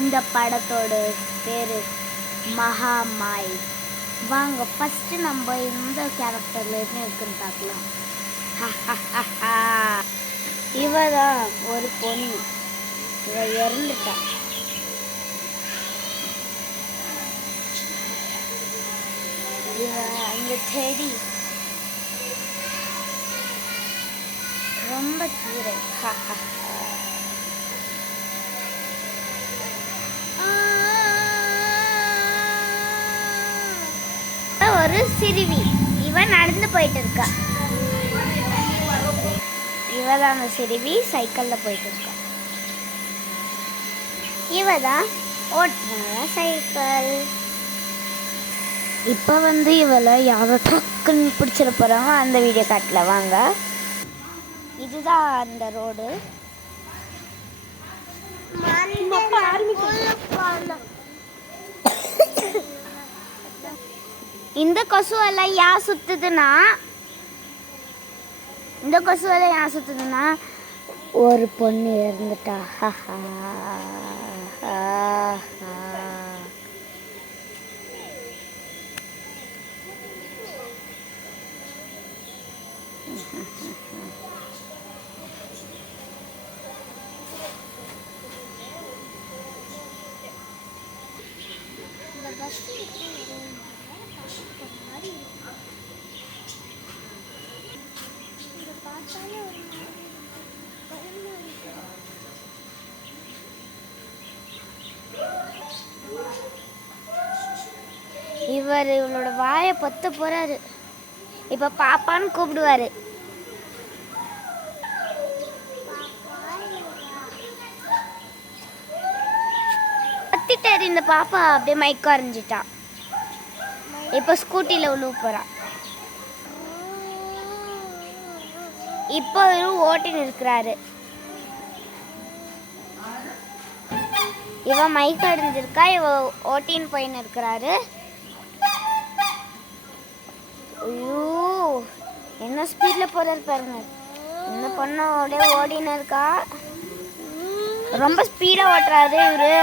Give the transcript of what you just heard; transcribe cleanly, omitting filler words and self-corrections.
இந்த படத்தோட பேர் மகாமாய். வாங்க ஃபஸ்ட்டு நம்ம இந்த கேரக்டரில் என்ன இருக்குன்னு பார்க்கலாம். இவ தான் ஒரு பொண்ணு, இவ இறந்துட்டா. இவ அந்த செடி ரொம்ப கீரை. ஒரு சிறுவி, இவன் நடந்து போயிட்டு இருக்கா. இவதான் அந்த சிறுவி சைக்கிள்ல போயிட்டு இருக்கா. இவதான் ஓட்டுற சைக்கிள். இப்போ இவளை யாரோ டக்குன்னு பிடிச்சிட போகிறாங்க. அந்த வீடியோ காட்டல வாங்க. இதுதான் அந்த ரோடு. இந்த கொசுவெல்லாம் ஏன் சுத்துதுன்னா ஒரு பொண்ணு இறந்துட்டா. இவளோட வாயை பொத்த போறாரு. இப்ப பாப்பான்னு கூப்பிடுவாரு. பத்திட்டாரு இந்த பாப்பா. அப்படியே மைக்க அரைஞ்சிட்டா. இப்ப ஸ்கூட்டில உள்ள போறா. இப்போ ஓட்டின்னு இருக்கிறாரு. இவ மைக் அடைஞ்சிருக்கா. இவ ஓட்டின்னு போயின்னு இருக்கிறாரு. ஐயோ என்ன ஸ்பீட்ல போறாரு பாருங்க. இந்த பொண்ணு அப்படியே ஓடின்னு இருக்கா. ரொம்ப ஸ்பீடா ஓட்டுறாரு இவரு.